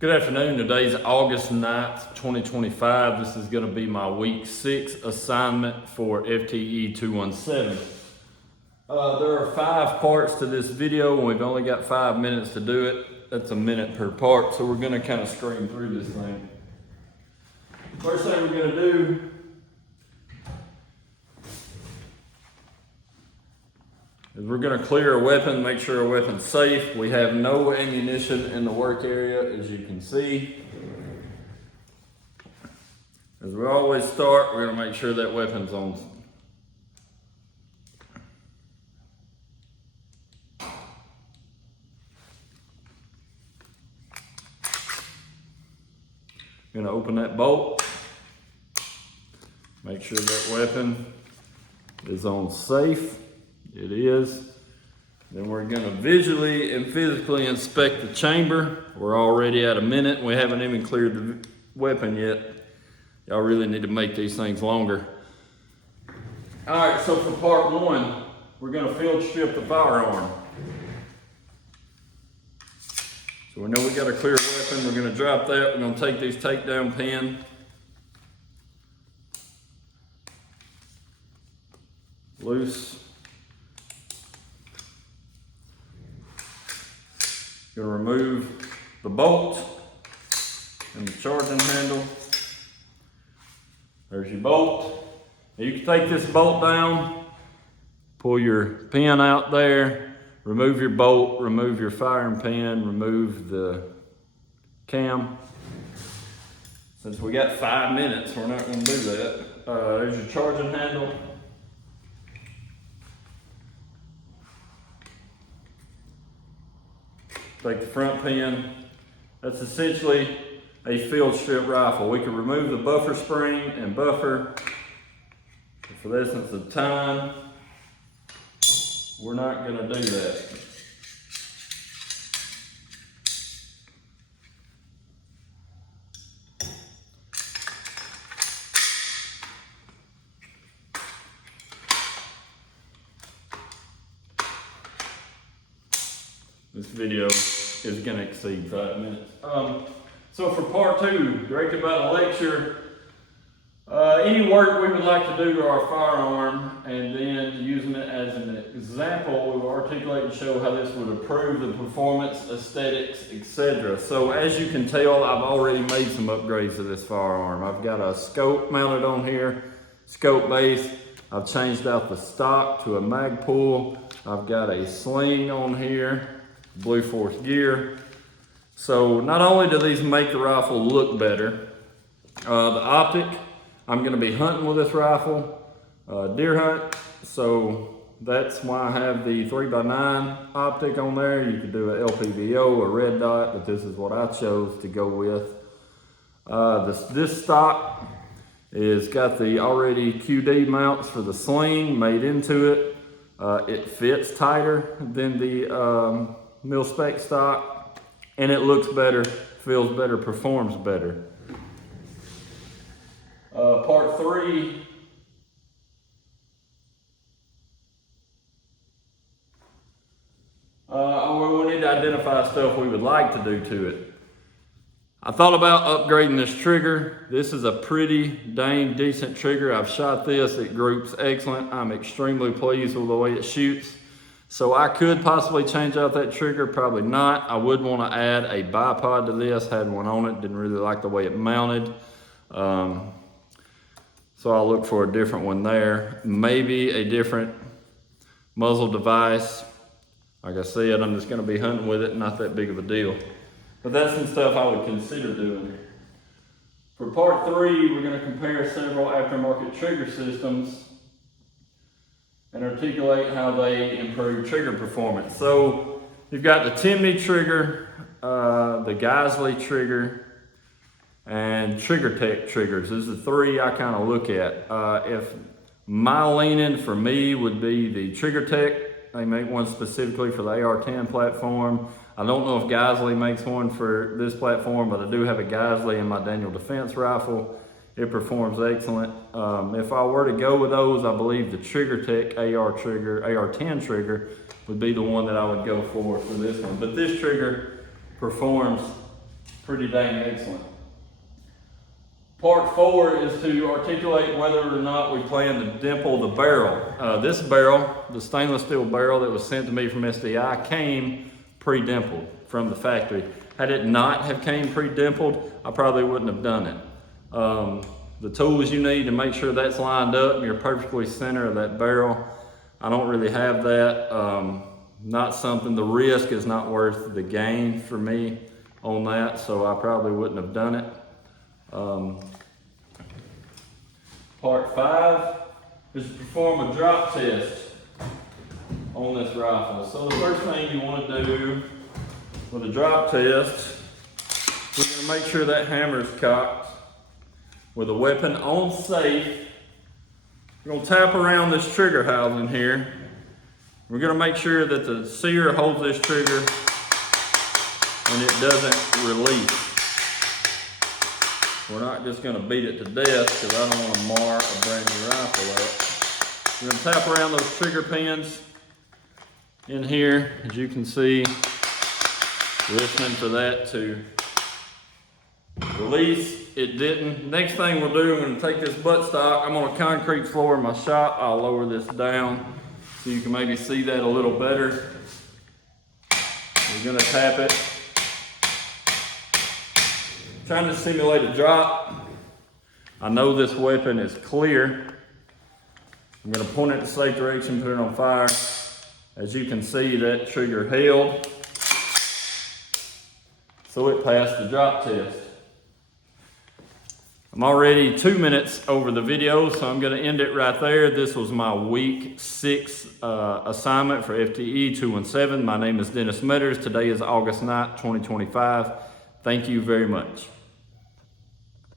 Good afternoon. Today's August 9th, 2025. This is going to be my week 6 assignment for FTE 217. There are 5 parts to this video and we've only got 5 minutes to do it. That's a minute per part, so we're going to kind of scream through this thing. First thing we're going to do is we're going to clear a weapon, make sure a weapon's safe. We have no ammunition in the work area, as you can see. As we always start, we're going to make sure that weapon's on. Going to open that bolt. Make sure that weapon is on safe. It is. Then we're going to visually and physically inspect the chamber. We're already at a minute. We haven't even cleared the weapon yet. Y'all really need to make these things longer. All right, so for part 1, we're going to field strip the firearm. So we know we got a clear weapon. We're going to drop that. We're going to take these takedown pin. Loose. Going to remove the bolt and the charging handle. There's your bolt. Now you can take this bolt down, pull your pin out there, remove your bolt, remove your firing pin, remove the cam. Since we got 5 minutes, we're not going to do that. There's your charging handle. Take the front pin. That's essentially a field strip rifle. We can remove the buffer spring and buffer. For the essence of time, we're not going to do that. This video is going to exceed 5 minutes. So for part 2, directed by the lecture, any work we would like to do to our firearm, and then using it as an example, we will articulate and show how this would improve the performance, aesthetics, etc. So as you can tell, I've already made some upgrades to this firearm. I've got a scope mounted on here, scope base. I've changed out the stock to a mag pull. I've got a sling on here. Blue Force gear. So not only do these make the rifle look better, the optic, I'm going to be hunting with this rifle, deer hunt, so that's why I have the 3x9 optic on there. You could do a LPVO, a red dot, but this is what I chose to go with. This stock is got the already QD mounts for the sling made into it. It fits tighter than the mil-spec stock, and it looks better, feels better, performs better. Part 3, we need to identify stuff we would like to do to it. I thought about upgrading this trigger. This is a pretty dang decent trigger. I've shot this, it groups excellent. I'm extremely pleased with the way it shoots. So I could possibly change out that trigger, probably not. I would want to add a bipod to this, had one on it, didn't really like the way it mounted. So I'll look for a different one there. Maybe a different muzzle device. Like I said, I'm just going to be hunting with it, not that big of a deal. But that's some stuff I would consider doing. For part 3, we're going to compare several aftermarket trigger systems and articulate how they improve trigger performance. So you've got the Timney trigger, the Geisley trigger, and Trigger Tech triggers. Those are the 3 I kind of look at. If my leaning for me would be the Trigger Tech. They make one specifically for the AR-10 platform. I don't know if Geisley makes one for this platform, but I do have a Geisley in my Daniel Defense rifle. It performs excellent. If I were to go with those, I believe the Trigger Tech AR-10 trigger would be the one that I would go for this one. But this trigger performs pretty dang excellent. Part 4 is to articulate whether or not we plan to dimple the barrel. This barrel, the stainless steel barrel that was sent to me from SDI, came pre-dimpled from the factory. Had it not have came pre-dimpled, I probably wouldn't have done it. The tools you need to make sure that's lined up and you're perfectly center of that barrel, I don't really have that. Not something, the risk is not worth the gain for me on that, so I probably wouldn't have done it. Part 5 is to perform a drop test on this rifle. So the first thing you want to do with a drop test, we're going to make sure that hammer is cocked with a weapon on safe. We're going to tap around this trigger housing here. We're going to make sure that the sear holds this trigger and it doesn't release. We're not just going to beat it to death because I don't want to mar a brand new rifle up. We're going to tap around those trigger pins in here, as you can see, listening for that to release. It didn't. Next thing we'll do, I'm going to take this buttstock. I'm on a concrete floor in my shop. I'll lower this down so you can maybe see that a little better. We're going to tap it. Trying to simulate a drop. I know this weapon is clear. I'm going to point it in the safe direction, put it on fire. As you can see, that trigger held. So it passed the drop test. I'm already 2 minutes over the video, so I'm going to end it right there. This was my week 6 assignment for FTE 217. My name is Dennis Metters. Today is August 9th, 2025. Thank you very much.